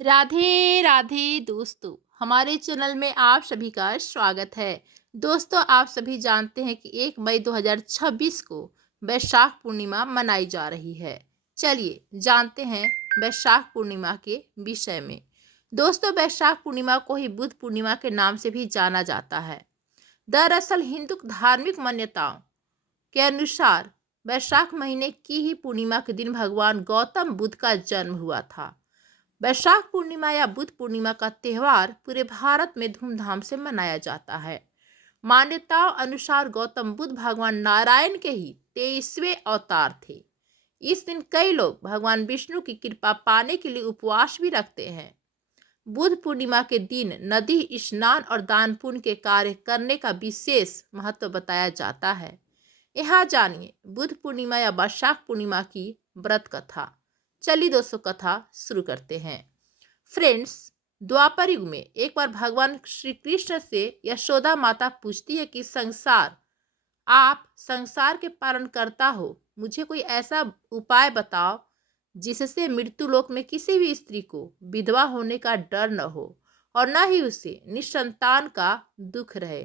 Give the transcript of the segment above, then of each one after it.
राधे राधे दोस्तों, हमारे चैनल में आप सभी का स्वागत है। दोस्तों, आप सभी जानते हैं कि 1 मई 2026 को वैशाख पूर्णिमा मनाई जा रही है। चलिए जानते हैं वैशाख पूर्णिमा के विषय में। दोस्तों, वैशाख पूर्णिमा को ही बुद्ध पूर्णिमा के नाम से भी जाना जाता है। दरअसल हिंदू धार्मिक मान्यताओं के अनुसार वैशाख महीने की ही पूर्णिमा के दिन भगवान गौतम बुद्ध का जन्म हुआ था। वैशाख पूर्णिमा या बुद्ध पूर्णिमा का त्यौहार पूरे भारत में धूमधाम से मनाया जाता है। मान्यताओं अनुसार गौतम बुद्ध भगवान नारायण के ही 23वें अवतार थे। इस दिन कई लोग भगवान विष्णु की कृपा पाने के लिए उपवास भी रखते हैं। बुद्ध पूर्णिमा के दिन नदी स्नान और दान पुण्य के कार्य करने का विशेष महत्व बताया जाता है। यहाँ जानिए बुद्ध पूर्णिमा या वैशाख पूर्णिमा की व्रत कथा। चलिए दोस्तों, कथा शुरू करते हैं। फ्रेंड्स, द्वापर युग में एक बार भगवान श्री कृष्ण से यशोदा माता पूछती है कि आप संसार के पालन करता हो, मुझे कोई ऐसा उपाय बताओ जिससे मृत्यु लोक में किसी भी स्त्री को विधवा होने का डर न हो और न ही उसे निसंतान का दुख रहे।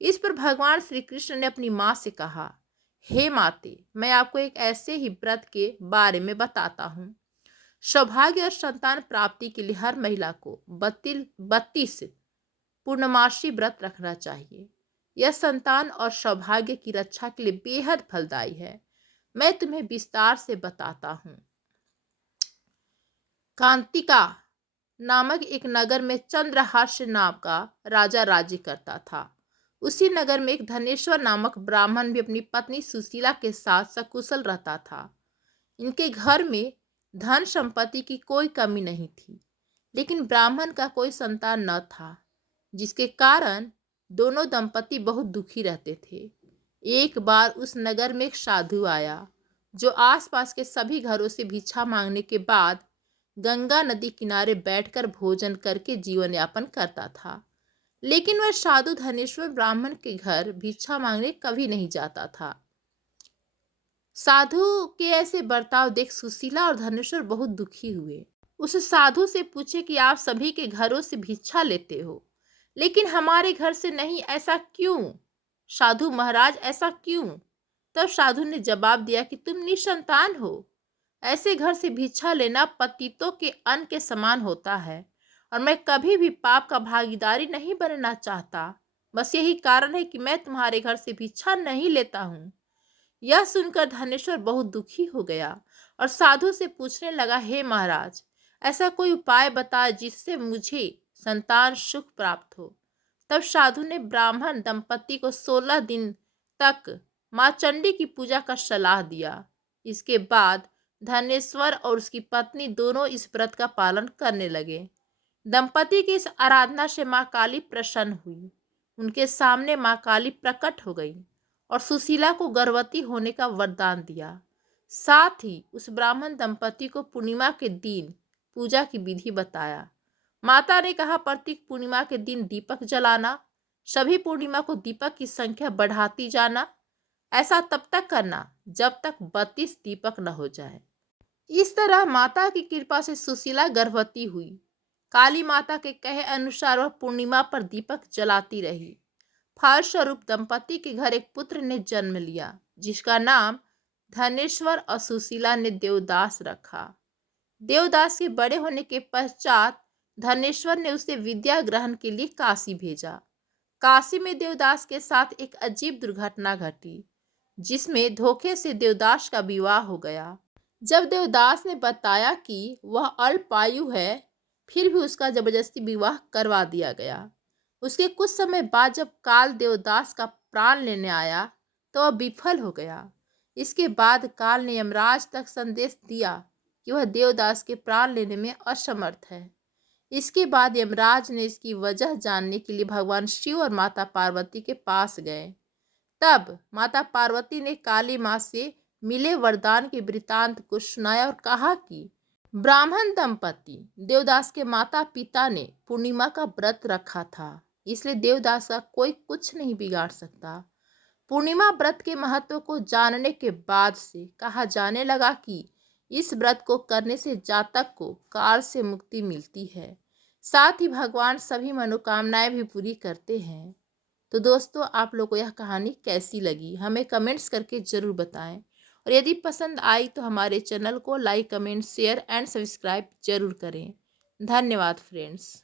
इस पर भगवान श्री कृष्ण ने अपनी माँ से कहा, हे माते, मैं आपको एक ऐसे ही व्रत के बारे में बताता हूँ। सौभाग्य और संतान प्राप्ति के लिए हर महिला को 32 पूर्णमासी व्रत रखना चाहिए। यह संतान और सौभाग्य की रक्षा के लिए बेहद फलदायी है। मैं तुम्हें विस्तार से बताता हूँ। कांतिका नामक एक नगर में चंद्रहास्य नाम का राजा राज्य करता था। उसी नगर में एक धनेश्वर नामक ब्राह्मण भी अपनी पत्नी सुशीला के साथ सकुशल रहता था। इनके घर में धन संपत्ति की कोई कमी नहीं थी, लेकिन ब्राह्मण का कोई संतान न था, जिसके कारण दोनों दंपति बहुत दुखी रहते थे। एक बार उस नगर में एक साधु आया, जो आसपास के सभी घरों से भिक्षा मांगने के बाद गंगा नदी किनारे बैठकर भोजन करके जीवन यापन करता था। लेकिन वह साधु धनेश्वर ब्राह्मण के घर भिक्षा मांगने कभी नहीं जाता था। साधु के ऐसे बर्ताव देख सुशीला और धनेश्वर बहुत दुखी हुए। उस साधु से पूछे कि आप सभी के घरों से भिक्षा लेते हो, लेकिन हमारे घर से नहीं, ऐसा क्यों? साधु महाराज, ऐसा क्यों? तब साधु ने जवाब दिया कि तुम निसंतान हो। ऐसे घर से भिक्षा लेना पतितों के अन्न के समान होता है और मैं कभी भी पाप का भागीदारी नहीं बनना चाहता। बस यही कारण है कि मैं तुम्हारे घर से भिक्षा नहीं लेता हूँ। यह सुनकर धनेश्वर बहुत दुखी हो गया और साधु से पूछने लगा, हे महाराज, ऐसा कोई उपाय बता जिससे मुझे संतान सुख प्राप्त हो। तब साधु ने ब्राह्मण दंपति को 16 दिन तक माँ चंडी की पूजा का सलाह दिया। इसके बाद धनेश्वर और उसकी पत्नी दोनों इस व्रत का पालन करने लगे। दंपति की इस आराधना से माँ काली प्रसन्न हुई। उनके सामने माँ काली प्रकट हो गई और सुशीला को गर्भवती होने का वरदान दिया। साथ ही उस ब्राह्मण दंपति को पूर्णिमा के दिन पूजा की विधि बताया। माता ने कहा, प्रत्येक पूर्णिमा के दिन दीपक जलाना, सभी पूर्णिमा को दीपक की संख्या बढ़ाती जाना। ऐसा तब तक करना जब तक 32 दीपक न हो जाए। इस तरह माता की कृपा से सुशीला गर्भवती हुई। काली माता के कहे अनुसार वह पूर्णिमा पर दीपक जलाती रही। फलस्वरूप दंपति के घर एक पुत्र ने जन्म लिया, जिसका नाम धनेश्वर और सुशीला ने देवदास रखा। देवदास के बड़े होने के पश्चात धनेश्वर ने उसे विद्या ग्रहण के लिए काशी भेजा। काशी में देवदास के साथ एक अजीब दुर्घटना घटी, जिसमें धोखे से देवदास का विवाह हो गया। जब देवदास ने बताया कि वह अल्पायु है, फिर भी उसका जबरदस्ती विवाह करवा दिया गया। उसके कुछ समय बाद जब काल देवदास का प्राण लेने आया, तो वह विफल हो गया। इसके बाद काल ने यमराज तक संदेश दिया कि वह देवदास के प्राण लेने में असमर्थ है। इसके बाद यमराज ने इसकी वजह जानने के लिए भगवान शिव और माता पार्वती के पास गए। तब माता पार्वती ने काली माँ से मिले वरदान के वृतांत को सुनाया और कहा कि ब्राह्मण दंपति देवदास के माता पिता ने पूर्णिमा का व्रत रखा था, इसलिए देवदास का कोई कुछ नहीं बिगाड़ सकता। पूर्णिमा व्रत के महत्व को जानने के बाद से कहा जाने लगा कि इस व्रत को करने से जातक को काल से मुक्ति मिलती है। साथ ही भगवान सभी मनोकामनाएं भी पूरी करते हैं। तो दोस्तों, आप लोग को यह कहानी कैसी लगी हमें कमेंट्स करके ज़रूर बताएं। और यदि पसंद आई तो हमारे चैनल को like, comment, share and subscribe जरूर करें। धन्यवाद फ्रेंड्स।